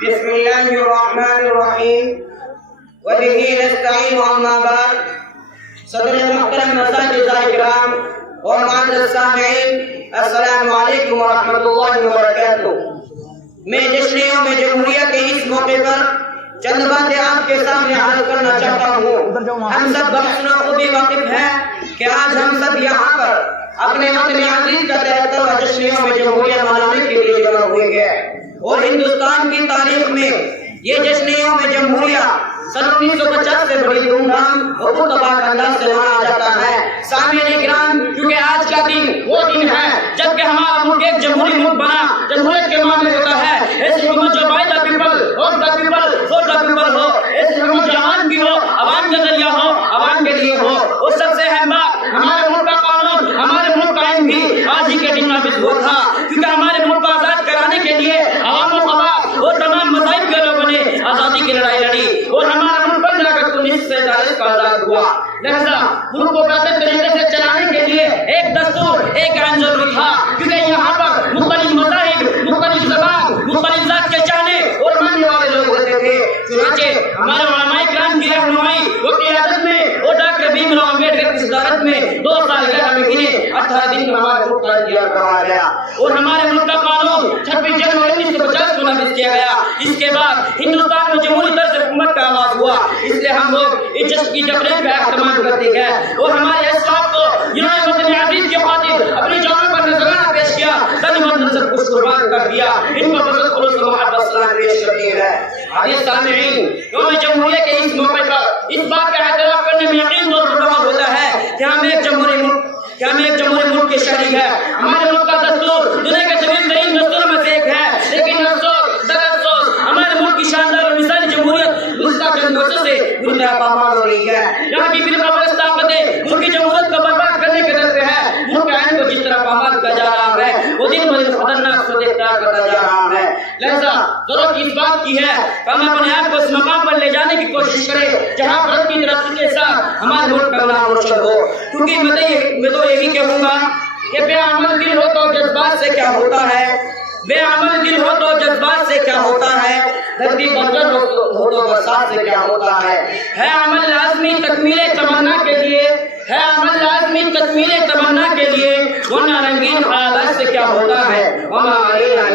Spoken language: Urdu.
بسم اللہ الرحمن الرحیم وبہ نستعین اما بعد صدر محترم مساجد اکرام اور معزز سامعین السلام علیکم ورحمۃ اللہ وبرکاتہ۔ میں جشن یوم جمہوریہ کے اس موقع پر چند باتیں آپ کے سامنے عرض کرنا چاہتا ہوں۔ ہم سب بخشنا کو بھی واقف ہیں کہ آج ہم سب یہاں پر اپنے وطن عزیز کا 73واں جشن یوم جمہوریہ منانے کے لیے جمع ہوئے گئے، اور ہندوستان کی تاریخ میں یہ جشن یوم جمہوریہ سن 1950 سے بڑی دھوم دھام اور پرتپاک انداز سے منایا جاتا ہے۔ سامعین کرام، کیونکہ آج کا دن وہ دن ہے جب کہ ہمارا ملک ایک جمہوری ملک بنا، جمہوریت کے معاملے ہوتا ہے ایسی حکومت جو بائی دا پیپل اور the people for the people who, ایسی حکومت جو عوام کی ہو، عوام کے ذریعہ ہو، عوام کے لیے ہو۔ اس سب سے اہم بات، ہمارے ملک کا قانون، ہمارے ملک کا آئین بھی آج ہی کے دن نافذ ہوا تھا، کیونکہ ہمارے ملک کو آزاد کرانے کے لیے عوام و خواہ اور تمام مذاہب کے لوگوں نے آزادی کی لڑائی لڑی، اور ہمارا ملک بن جا کر 1947 کا آزاد ہوا۔ لہذا ملک کو بہتر طریقے سے چلانے کے لیے ایک دستور، ایک آئین ضروری تھا، کیونکہ یہاں پر مختلف مذاہب، مختلف زبان، مختلف ذات کے چاہنے اور ماننے والے لوگ ہوتے تھے۔ چنانچہ ہمارے علماء کرام کی رہنمائی و قیادت میں اور ڈاکٹر بھیم راؤ امبیڈکر کی صدارت میں 2 سال 11 مہینے 18 دن میں ہمارے ملک کا انتخاب کروایا گیا، اور ہمارے ملک کا قانون 26 جنوری 1950 کو نافذ کیا گیا۔ اس کے بعد ہندوستان میں جمہوری طرز حکومت کا آغاز ہوا، اس لیے ہم لوگ اس جشن کی تقریب کا اہتمام کرتے ہیں، اور ہمارے اسلاف کو جنہوں نے وطن عزیز کی خاطر اپنی جانوں پر نذرانہ پیش کیا، تن من سب کچھ قربان کر دیا، ان کو بس خلوص و محبت سلام پیش کرتے ہیں۔ عزیز سامعین، یوم جمہوریہ کے اس موقع پر اس بات کا اعتراف کرنے میں یقین طور پر بہت ہوتا ہے کہ ہم ایک جمہوری ملک کے شہری ہیں۔ ہمارے ملک کا دستور دنیا کے طویل ترین دستوروں میں سے ایک ہے، لیکن افسوس در افسوس ہمارے ملک کی شاندار اور مثالی جمہوریت گزشتہ چند برسوں سے بری طرح پامال ہو رہی ہے۔ یہاں کی فرقہ پرست طاقتیں ملک کی جمہوریت کو برباد کرنے کے ڈر سے ہے، ملک کے آئین کو جس طرح پامال کیا جا رہا ہے وہ دن بدن خطرناک صورت اختیار کرتا جا رہا ہے۔ لہذا ضرورت اس بات کی ہے کہ ہم اپنے آپ کو اس مقام پر لے جانے کی کوشش کریں جہاں فرد کی ترقی کے ساتھ ہمارے ملک کا نام روشن ہو، کیونکہ میں تو یہی کہوں گا کہ بے عمل دل ہو تو جذبات سے کیا ہوتا ہے، بے عمل دل ہو تو جذبات سے کیا ہوتا ہے، دھرتی بنجر ہو تو برسات سے کیا ہوتا ہے عمل لازمی تکمیل تمنا کے لیے، ہے عمل لازمی تکمیل تمنا کے لیے، ورنہ رنگین خیالات سے کیا ہوتا ہے، وما علینا